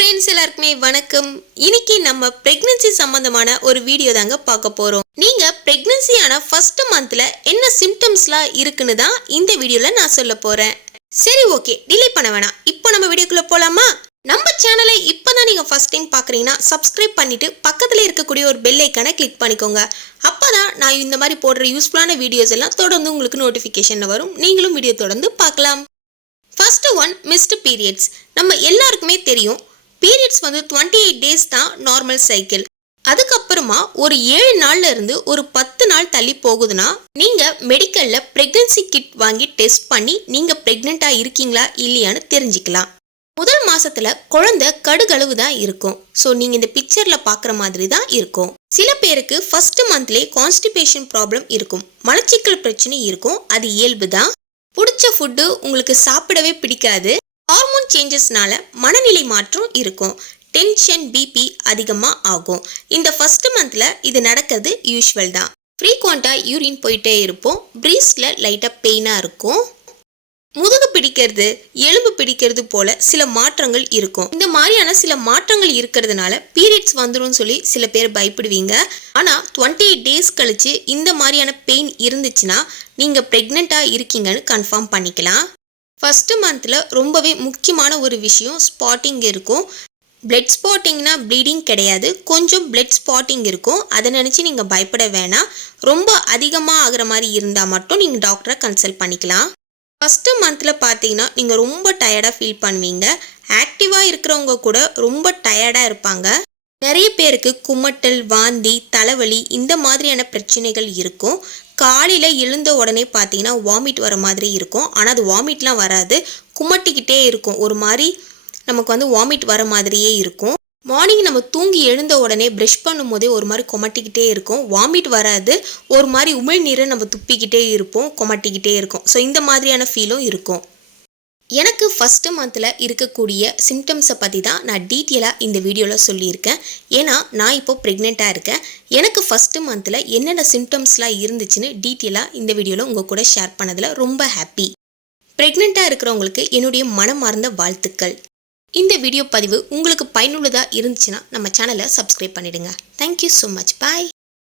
Friends எல்லாருக்குமே வணக்கம். இன்னைக்கு நம்ம பிரெக்னன்சி சம்பந்தமான ஒரு வீடியோ தாங்க பார்க்க போறோம். நீங்க பிரெக்னன்சி ஆன ஃபர்ஸ்ட் மந்த்ல என்ன சிம்டம்ஸ்லாம் இருக்குன்னு தான் இந்த வீடியோல நான் சொல்ல போறேன். சரி ஓகே, டிலே பண்ண வேணாம். இப்போ நம்ம வீடியோக்குள்ள போலாமா? நம்ம சேனலை இப்போதான் நீங்க ஃபர்ஸ்ட் டைம் பார்க்கறீங்கன்னா சப்ஸ்கிரைப் பண்ணிட்டு பக்கத்துல இருக்கக்கூடிய ஒரு பெல் ஐகானை கிளிக் பண்ணிக்கோங்க. அப்பதான் நான் இந்த மாதிரி போடுற யூஸ்ஃபுல்லான வீடியோஸ் எல்லாம் தொடர்ந்து உங்களுக்கு நோட்டிஃபிகேஷன்ல வரும். நீங்களும் வீடியோ தொடர்ந்து பார்க்கலாம். First one missed periods. நம்ம எல்லாருக்குமே தெரியும் பீரியட்ஸ் வந்து 28 டேஸ் தான் நார்மல் சைக்கிள். அதுக்கப்புறமா ஒரு 7 நாள்ல இருந்து ஒரு 10 நாள் தள்ளி போகுதுன்னா நீங்க மெடிக்கல்ல பிரெக்னன்சி கிட் வாங்கி டெஸ்ட் பண்ணி நீங்க பிரெக்னெண்டா இருக்கீங்களா இல்லையான்னு தெரிஞ்சுக்கலாம். முதல் மாசத்துல குழந்தை கடுகளவு தான் இருக்கும். ஸோ நீங்க இந்த பிக்சர்ல பாக்குற மாதிரி தான் இருக்கும். சில பேருக்கு ஃபர்ஸ்ட் மந்த்லேயே கான்ஸ்டிபேஷன் ப்ராப்ளம் இருக்கும், மலச்சிக்கல் பிரச்சனை இருக்கும். அது இயல்பு தான். பிடிச்ச ஃபுட்டு உங்களுக்கு சாப்பிடவே பிடிக்காது. ஹார்மோன் சேஞ்சஸ்னால மனநிலை மாற்றம் இருக்கும். டென்ஷன், பிபி அதிகமாக ஆகும். இந்த ஃபர்ஸ்ட் மந்த்ல இது நடக்கிறது யூஸ்வல் தான். ஃப்ரீக்வெண்ட்டாக யூரின் போயிட்டே இருப்போம். பிரீஸ்ட்ல லைட்டாக பெயினாக இருக்கும். முதுகு பிடிக்கிறது, எலும்பு பிடிக்கிறது போல சில மாற்றங்கள் இருக்கும். இந்த மாதிரியான சில மாற்றங்கள் இருக்கிறதுனால பீரியட்ஸ் வந்துடும் சொல்லி சில பேர் பயப்படுவீங்க. ஆனால் 28 டேஸ் கழிச்சு இந்த மாதிரியான பெயின் இருந்துச்சுன்னா நீங்கள் ப்ரெக்னெண்ட்டாக இருக்கீங்கன்னு கன்ஃபார்ம் பண்ணிக்கலாம். ஃபர்ஸ்ட் மந்த்ல ரொம்பவே முக்கியமான ஒரு விஷயம் ஸ்பாட்டிங் இருக்கும். பிளட் ஸ்பாட்டிங்னா ப்ளீடிங் கிடையாது, கொஞ்சம் பிளட் ஸ்பாட்டிங் இருக்கும். அதை நினச்சி நீங்கள் பயப்பட வேணாம். ரொம்ப அதிகமாக ஆகிற மாதிரி இருந்தால் மட்டும் நீங்கள் டாக்டரை கன்சல்ட் பண்ணிக்கலாம். ஃபர்ஸ்ட் மந்த்ல பார்த்தீங்கன்னா நீங்கள் ரொம்ப டயர்டாக ஃபீல் பண்ணுவீங்க. ஆக்டிவாக இருக்கிறவங்க கூட ரொம்ப டயர்டாக இருப்பாங்க. நிறைய பேருக்கு குமட்டல், வாந்தி, தலைவலி இந்த மாதிரியான பிரச்சனைகள் இருக்கும். காலையில் எழுந்த உடனே பார்த்தீங்கன்னா வாமிட் வர மாதிரி இருக்கும். ஆனால் அது வாமிட்லாம் வராது, குமட்டிக்கிட்டே இருக்கும். ஒரு மாதிரி நமக்கு வந்து வாமிட் வர மாதிரியே இருக்கும். மார்னிங் நம்ம தூங்கி எழுந்த உடனே ப்ரஷ் பண்ணும் போதே ஒரு மாதிரி குமட்டிக்கிட்டே இருக்கும். வாமிட் வராது, ஒரு மாதிரி உமிழ்நீரை நம்ம துப்பிக்கிட்டே இருப்போம், குமட்டிக்கிட்டே இருக்கும். ஸோ இந்த மாதிரியான ஃபீலும் இருக்கும். எனக்கு ஃபர்ஸ்ட் மந்தில் இருக்கக்கூடிய சிம்டம்ஸை பற்றி தான் நான் டீட்டெயிலாக இந்த வீடியோவில் சொல்லியிருக்கேன். ஏன்னா நான் இப்போ ப்ரெக்னெண்ட்டாக இருக்கேன். எனக்கு ஃபர்ஸ்ட் மந்தில் என்னென்ன சிம்டம்ஸ்லாம் இருந்துச்சுன்னு டீட்டெயிலாக இந்த வீடியோவில் உங்கள் கூட ஷேர் பண்ணதில் ரொம்ப ஹாப்பி. ப்ரெக்னெண்ட்டாக இருக்கிறவங்களுக்கு என்னுடைய மனமார்ந்த வாழ்த்துக்கள். இந்த வீடியோ பதிவு உங்களுக்கு பயனுள்ளதாக இருந்துச்சுன்னா நம்ம சேனலை சப்ஸ்கிரைப் பண்ணிவிடுங்க. Thank you so much. பாய்.